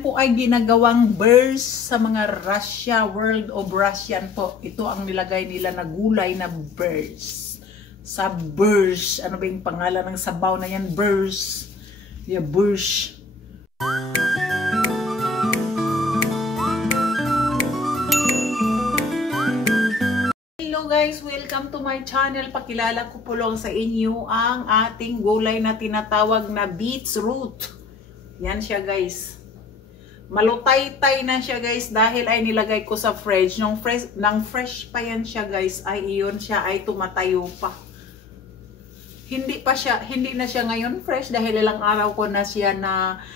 Po ay ginagawang burst sa mga Russia, World of Russian po. Ito ang nilagay nila na gulay na burst. Sa burst. Ano ba yung pangalan ng sabaw na yan? Burst. Yeah, burst. Hello guys, welcome to my channel. Pakilala ko po lang sa inyo ang ating gulay na tinatawag na beetroot. Yan siya guys. Malutay-tay na siya guys dahil ay nilagay ko sa fridge. Nung fresh pa yan siya guys, ay iyon siya ay tumatayo pa. Hindi na siya ngayon fresh dahil ilang araw ko na siya na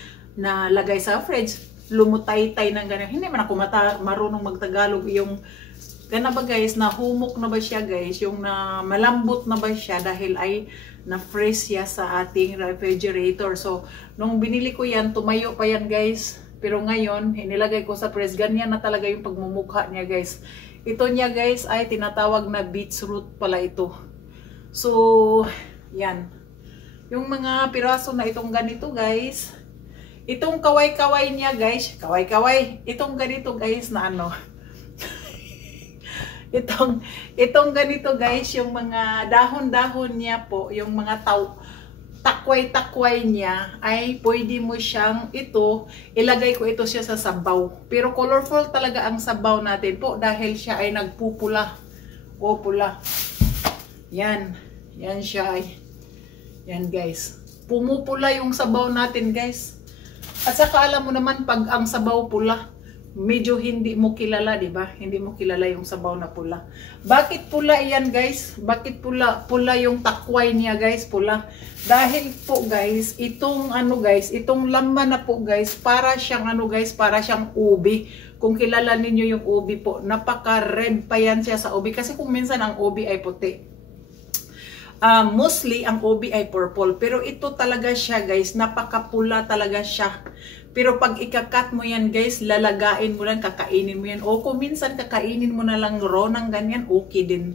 lagay sa fridge. Lumutay-tay ng ganyan. Hindi man ako marunong magtagalog. Yung gana ba guys, nahumok na ba siya guys? Yung na malambot na ba siya dahil ay na-freeze siya sa ating refrigerator. So, nung binili ko yan, tumayo pa yan guys. Pero ngayon, inilagay ko sa press. Ganyan na talaga yung pagmumukha niya guys. Ito niya guys ay tinatawag na beetroot pala ito. So, yan. Yung mga piraso na itong ganito guys. Itong kaway-kaway niya guys. Kaway-kaway. Itong ganito guys na ano. itong ganito guys. Yung mga dahon-dahon niya po. Yung mga takway-takway niya ay pwede mo siyang ilagay ko ito siya sa sabaw. Pero colorful talaga ang sabaw natin po dahil siya ay nagpupula. O pula. Yan. Yan siya ay. Yan guys. Pumupula yung sabaw natin guys. At saka alam mo naman pag ang sabaw pula, medyo hindi mo kilala, di ba? Hindi mo kilala yung sabaw na pula. Bakit pula yan guys? Bakit pula? Pula yung takway niya guys, pula. Dahil po guys, itong ano guys, itong laman na po guys, para siyang ano guys, para siyang ubi. Kung kilala ninyo yung ubi po, napaka-red pa yan siya sa ubi. Kasi kung minsan ang ubi ay puti. Mostly ang ubi ay purple. Pero ito talaga siya guys, napaka-pula talaga siya. Pero pag ikakat mo yan guys, lalagain mo lang, kakainin mo yan. O kung minsan kakainin mo na lang raw ng ganyan, okay din.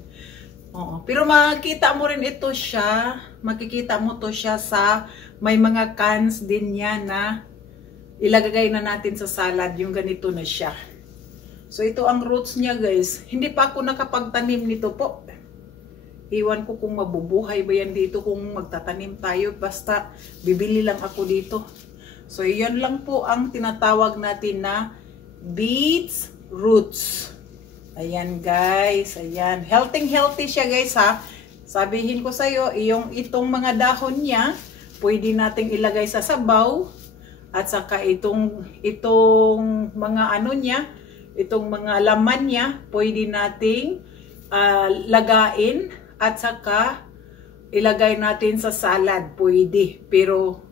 Oo. Pero makikita mo rin ito siya, makikita mo to siya sa may mga cans din niya na ilagay na natin sa salad. Yung ganito na siya. So ito ang roots niya guys. Hindi pa ako nakapagtanim nito po. Iwan ko kung mabubuhay ba yan dito kung magtatanim tayo. Basta bibili lang ako dito. So, yan lang po ang tinatawag natin na beets roots. Ayan guys, ayan. Healthy siya guys ha. Sabihin ko sa'yo, itong mga dahon niya, pwede nating ilagay sa sabaw. At saka itong mga ano niya, itong mga laman niya, pwede nating lagain. At saka ilagay natin sa salad, pwede. Pero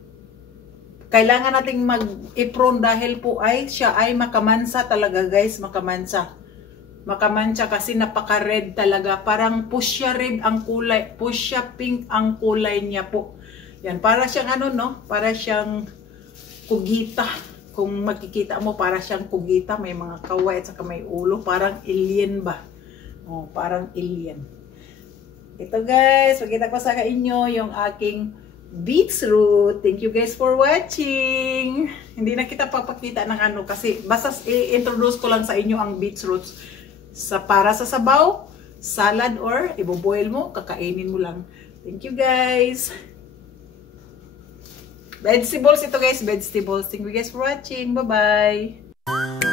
kailangan nating mag-ipron dahil po siya ay makamansa talaga guys, makamansa. Makamansa kasi napaka-red talaga. Parang fuchsia red ang kulay, fuchsia pink ang kulay niya po. Yan, para siyang ano no, para siyang kugita. Kung makikita mo, para siyang kugita, may mga kaway at saka may ulo, parang alien ba? Oh, parang alien. Ito guys, pakita ko sa inyo yung aking beetroot. Thank you guys for watching. Hindi na kita papakita ng ano kasi basta i-introduce ko lang sa inyo ang beetroots para sa sabaw, salad or iboboil mo, kakainin mo lang. Thank you guys. Vegetables ito guys, vegetables. Thank you guys for watching. Bye-bye.